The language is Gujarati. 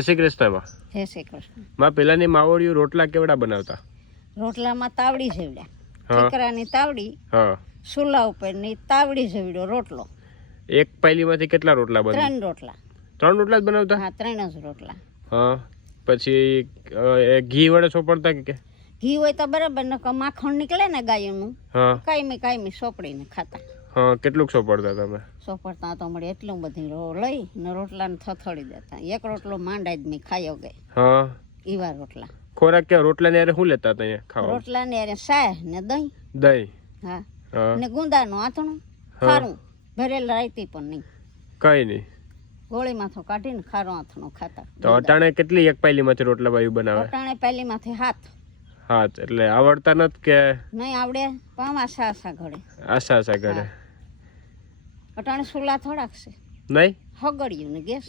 જય શ્રી કૃષ્ણમાં. જય શ્રી કૃષ્ણ. માં પેલાની માવડીઓ રોટલા કેવડા બનાવતા? રોટલામાં તાવડી જેવડા, ઠીકરાની તાવડી, હા, સુલા ઉપરની તાવડી જેવડો રોટલો. એક પાયલીમાંથી કેટલા રોટલા બને? 3 રોટલા. 3 રોટલા જ બનાવતા? હા, 3 જ રોટલા. હા, પછી ઘી વડે સોપડતા કે? ઘી હોય તો બરાબર, નકર માખણ નીકળે ને ગાયનું, હા, કાયમી સોપડીને ખાતા. હા, કેટલુંક સોપડતા તમે? સોપડતા તો મળે એટલું બધું લઈ ને રોટલાને થથડી દેતા. એક રોટલો માંડાઈ જ મેં ખાયો ગઈ. હા, એવા રોટલા. ખોરાક કે રોટલા ને શું લેતા હતા અહીંયા ખાવા? રોટલા ને સાય ને દહીં. દહીં? હા, હા, ને ગુંદાનું આથણું ખારું, ભરેલ રાયતી પણ નહીં. કઈ નહીં. ગોળીમાંથી કાઢીને ખારું આથણું ખાતા. તો અટાણે કેટલી એક પાયલીમાંથી રોટલા બાયું બનાવે? અટાણે પહેલીમાંથી હાથ. હા, એટલે આવડતા નથી કે નહીં આવડે પણ આશા ઘડે. આશા ઘડે. અટાણે સુલા થોડાક છે, નહીં હગડ્યું ને ગેસ.